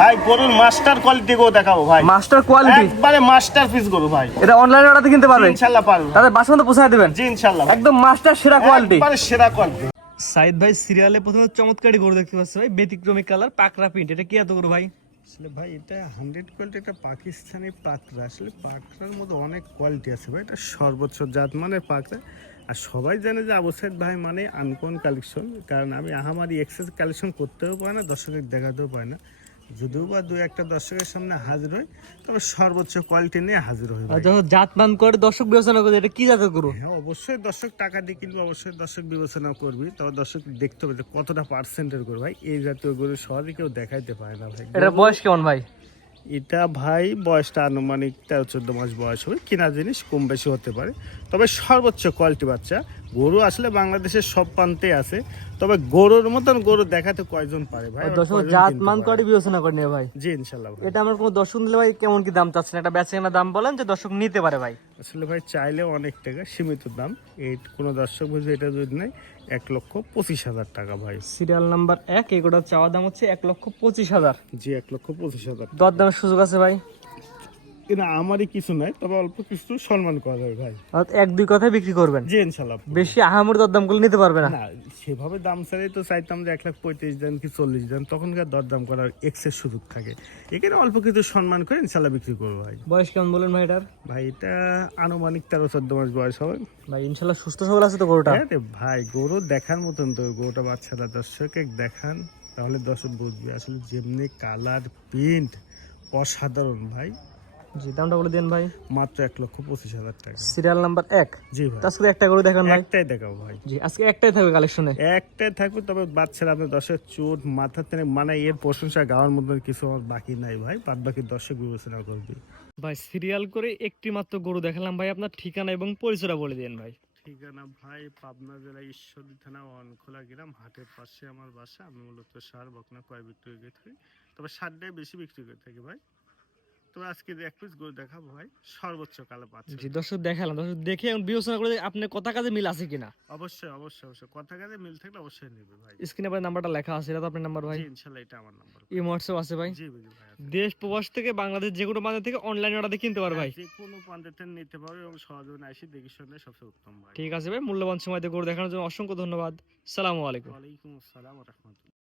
ভাই গরুর master quality গো দেখাবো ভাই, মাস্টার কোয়ালিটি, একবারে মাস্টার পিস গরু ভাই। এটা অনলাইনে অর্ডার কিনতে পারবে ইনশাআল্লাহ পারবে, তাদের বাসা মতো পৌঁছায় দিবেন জি ইনশাআল্লাহ, একদম মাস্টার সেরা কোয়ালিটি, একবারে সেরা কোয়ালিটি। সাইদ ভাই সিরিয়ালে প্রথমে চমৎকারী গরু দেখতে পাচ্ছি ভাই, ব্যতিক্রমী কালার, পাকড়া প্রিন্ট, এটা কি এত গরু ভাই? আসলে ভাই এটা 100 কোয়ালিটি, একটা পাকিস্তানি পাকড়া। আসলে পাকড়ার মধ্যে অনেক কোয়ালিটি আছে ভাই, এটা সর্বোচ্চ জাত মানের পাকড়া। আর সবাই জানে যে আবু সাইদ ভাই মানে আনকমন কালেকশন, কারণ আমি আহামারি এক্সেস কালেকশন করতেও পারি না, দর্শকের দেখাতেও পারি না। যদিও বা দু একটা দর্শকের সামনে হাজির হয়, তবে সর্বোচ্চ কোয়ালিটি নিয়ে হাজির হয় ভাই। যখন জাতমান করে দর্শক বিবেচনা করে এটা কি জাতের গরু? হ্যাঁ অবশ্যই দর্শক টাকা দিয়ে কিনবে, অবশ্যই দর্শক বিবেচনা করবি, তবে দর্শক দেখতে হবে যে কতটা পার্সেন্টের গরু ভাই। এই জাতীয় গরু সহজে কেউ দেখাইতে পারে না ভাই। এটা বয়স কেমন ভাই? এটা ভাই বয়সটা আনুমানিক 13-14 মাস বয়স হবে, কেনা জিনিস কম বেশি হতে পারে, তবে সর্বোচ্চ কোয়ালিটি বাচ্চা গরু। আসলে বাংলাদেশের সব প্রান্তে আছে, তবে গরুর মতন গরু দেখাতে কয়জন পারে ভাই? দর্শক জাতমান করে বিবেচনা করে নিয়ে ভাই। জি ইনশাল্লাহ ভাই। এটা আমার কোনো দর্শক নিলে ভাই কেমন কি দাম চাচ্ছেন? একটা বেচাকেনা দাম বলেন যে দর্শক নিতে পারে ভাই। আসলে ভাই চাইলে অনেক টাকা, সীমিত দাম। এই কোনো দর্শক বুঝবে এটা যদি নেই 1,25,000 টাকা ভাই। সিরিয়াল নাম্বার 1, এগুলোর চাওয়া দাম হচ্ছে 1,25,000। জি 1,25,000। দরদামের সুযোগ আছে ভাই? কিন্তু আমারই কিছু নাই, তবে অল্প কিছু সম্মান করা যাবে ভাই। এক দুই কথায় বিক্রি করবেন? জি ইনশাল্লাহ। বেশি আহামরি দরদাম করলে নিতে পারবে না? না সেভাবে দাম ছাড়াই তো চাইতাম যে 1,35,000 দেন কি 40 দেন, তখনকার দরদাম করার এক্সেস সুযোগ থাকে। এখানে অল্প কিছু সম্মান করে ইনশাল্লাহ বিক্রি করবো ভাই। বয়স কেমন বলেন ভাই এটার? ভাই এটা আনুমানিক 13-14 মাস বয়স হবে ভাই ইনশাল্লাহ সুস্থ সবল আছে তো গরুটা? হ্যাঁ রে ভাই, গরু দেখার মতন তো গরুটা, বাচ্চারা দর্শকে দেখান তাহলে দর্শক বুঝবে আসলে যেমনি কালার প্রিন্ট অসাধারণ ভাই। জি দামটা বলে দেন ভাই। মাত্র 1,25,000 টাকা। Serial number 1। জি ভাই আজকে একটা গরু দেখান ভাই। একটাই দেখাবো ভাই। জি আজকে একটাই থাকবে কালেকশনে? একটাই থাকবে, তবে বাচ্চারা আপনার দর্শক চোট মাথা থেকে মানে এর প্রশংসা গাওয়ার মতো কিছু আমার বাকি নাই ভাই, বাদ বাকি দর্শক বিবেচনা করবি। ভাই সিরিয়াল করে একটি মাত্র গরু দেখালাম ভাই, আপনার ঠিকানা এবং পরিচয়টা বলে দেন ভাই। ঠিকানা ভাই পাবনা জেলা ঈশ্বরদী থানা অনখোলা গ্রাম, হাটের পাশে আমার বাসা। আমি মূলত সার বকনা ক্রয় বিক্রয় করে থাকি, তবে সারটাই বেশি বিক্রি করে থাকি ভাই। তো আজকে এক পিস গরু দেখাবো ভাই, সর্বোচ্চ কালো পাচ্ছে। জি দর্শক দেখালাম, দর্শক দেখে এবং বিবেচনা করে আপনার কথা কাজে মিল আছে কিনা। অবশ্যই অবশ্যই অবশ্যই, কথা কাজে মিল থাকলে অবশ্যই নেবে ভাই। স্ক্রিনে আপনার নাম্বারটা লেখা আছে, এটা তো আপনার নাম্বার ভাই? জি ইনশাআল্লাহ এটা আমার নাম্বার। এই হোয়াটসঅ্যাপ আছে ভাই? জি বুঝি ভাই। দেশ প্রবাস থেকে বাংলাদেশ যে কোনো প্রান্ত থেকে অনলাইন অর্ডার কিনতে পারবে ভাই? যে কোনো প্রান্তে নিতে পারবে এবং সহজে এসে দেখে শুনে সবচেয়ে উত্তম ভাই। ঠিক আছে ভাই, মূল্যবান সময় দিয়ে গরু দেখানোর জন্য অসংখ্য ধন্যবাদ। সালামু আলাইকুম। ওয়ালাইকুম আসসালাম ওয়া রাহমাতুল্লাহ।